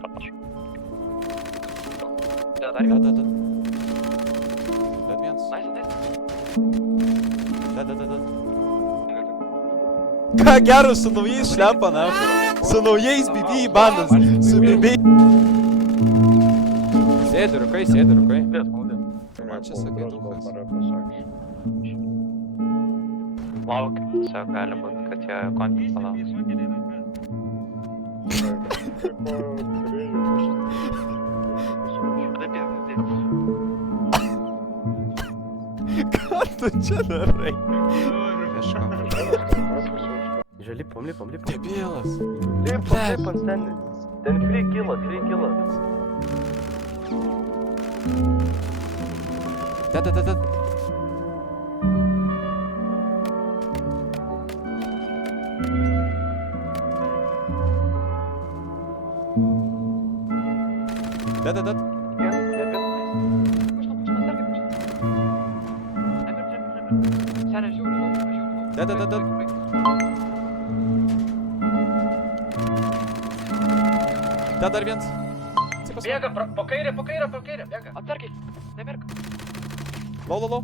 Da. Dar vienas. Da. Ką gero su naujais šlempa, na? Su naujais BB bandas. Su BB. Sėdi rukai. Man čia sakai duchas. Laukia, tiesiog gali būti, kad jie konti palauks. Ką tu čia darai? Lipam. Debilas. Lipam, ten 3 kilo. Da. Da. Senė, žiūri. Da. Da, dar vienas. Bėga, po kairę, bėga. Atsargiai, nemirk. Lau.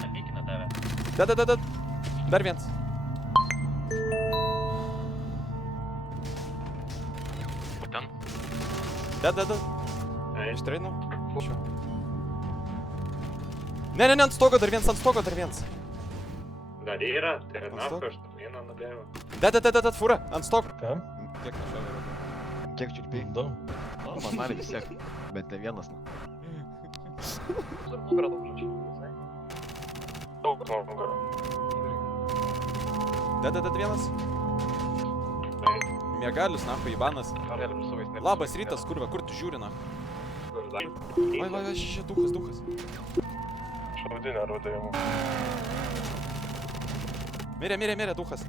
Pykina tave. Da. Dar vienas. Būtent. Da. Ištrainau. Ne, ant stogo dar vienas. Dar yra, tai yra Ant stogo? nafka, aš vieną nubėjau. Da, fūra, ant stogo. Ką? Kiek nešovė? Kiek čiulpiai? Daug. Normaliai vis tiek, bet ne vienas. Nugarą daug žodžių. Daug nugarą. Da, vienas. Mėgalius, nahu, Ivanas. Labas rytas, kurva, kur tu žiūri, nahu? Vai, šia, duchas. Šaudinę rodėjimų. Mirė, duchas.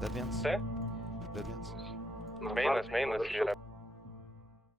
Da vienas. Tai? Da vienas. Meinas yra.